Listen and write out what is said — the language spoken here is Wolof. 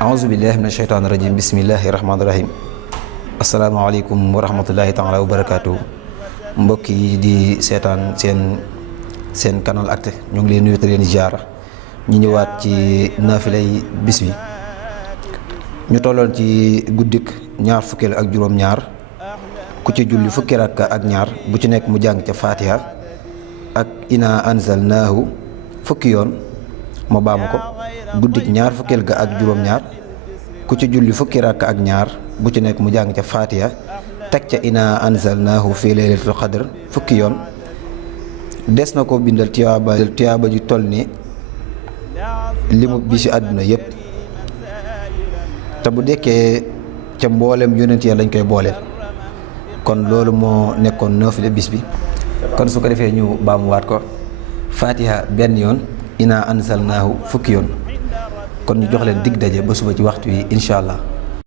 aousubillahi min asheytaan irajim bismillahi rahmaani rahim asalaamaaleykum wa rahmatullahi taala wa barakaatu. Mbokk yi di seetaan seen canal Actu ñu ngi leen nuyu te leen ziara ñu ñëwaat ci naafilay bis bi. ñu tolloon ci guddik ñaar fukkeel ak juróom-ñaar ku ci julli fukki rakka ak ñaar bu ci nekk mu jàng ca Fatiha ak ina anzalnaahu fukki yoon ma baamu ko. guddik ñaar fukkeel ga ak juróom-ñaar ku ci julli fukki rakka ak ñaar bu ci nekk mu jàng ca Fatiha teg ca ina anzalnaahu fi laylatul qadr fukki yoon. des na ko bindal tiyaaba ju toll ni limu bi ci àdduna yépp te bu dekkee ca mboolem yonent ya lañ koy booleel. kon loolu moo nekkoon naafila bis bi. kon su ko defee ñu baamuwaat ko Fatiha benn yoon ina anzalnaahu fukki yoon. kon ñu jox leen dig daje ba suba ci waxtu yi incha allah.